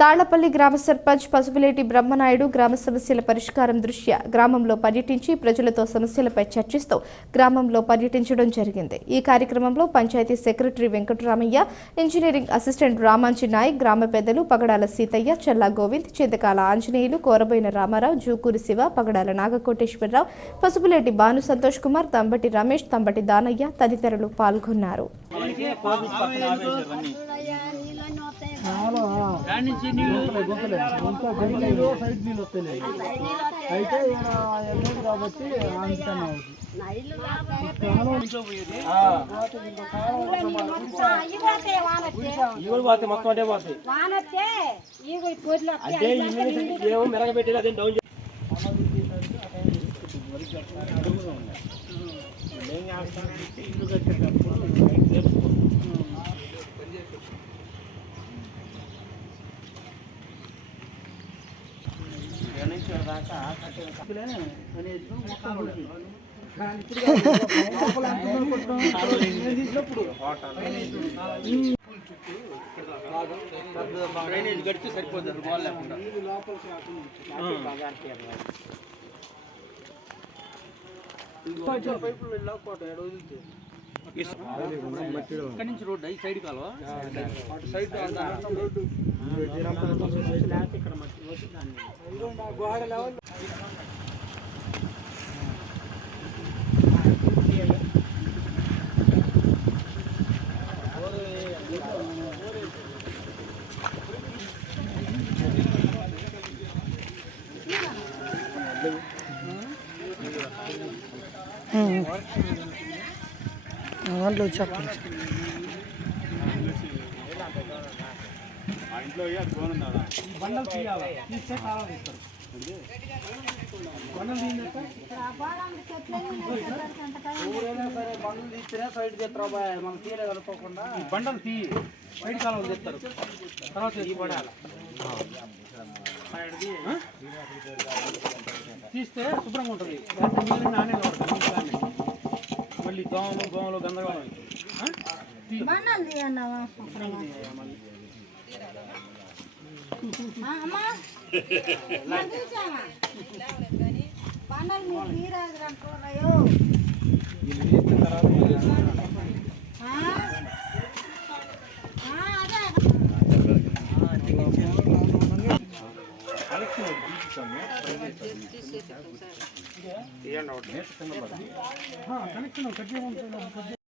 తాళ్లపల్లి గ్రామ సర్పంచ్ పసుపులేటి బ్రహ్మనాయుడు గ్రామ సమస్యల పరిష్కారం దృష్ట్యా గ్రామంలో పర్యటించి ప్రజలతో సమస్యలపై చర్చిస్తూ గ్రామంలో పర్యటించడం జరిగింది. ఈ కార్యక్రమంలో panchayat secretary Venkataramaiah, engineering assistant Ramanji Nayak, గ్రామ పెద్దలు పగడాల సీతయ్య, చల్లా గోవింద్, చింతకాల ఆంజనేయులు, కోరబోయిన రామారావు, జూకూరి శివ, పగడాల నాగకోటేశ్వరరావు, పసుపులేటి భాను సంతోష్ కుమార్, తంబటి రమేష్, తంబటి దానయ్య తదితరులు పాల్గొన్నారు. గడిచి సరిపోతారు ఇక్కడి నుంచి రోడ్డు ఈ సైడ్ కాలువ అటు సైడ్ దాంట్లో చెప్పండి. బండలు తీయాలి, తీస్తే కాలం ఇస్తారు. ఊరైనా సరే బండలు తీస్తేనే సైడ్ చేస్తారు. మనం తీయలేదు అనుకోకుండా బండలు తీయి సైడ్ కాలం చేస్తారు. తర్వాత తీస్తే శుభ్రంగా ఉంటుంది. నాణ్యత పడుతుంది. మళ్ళీ గోమలు గందరగోళం కనెక్షన్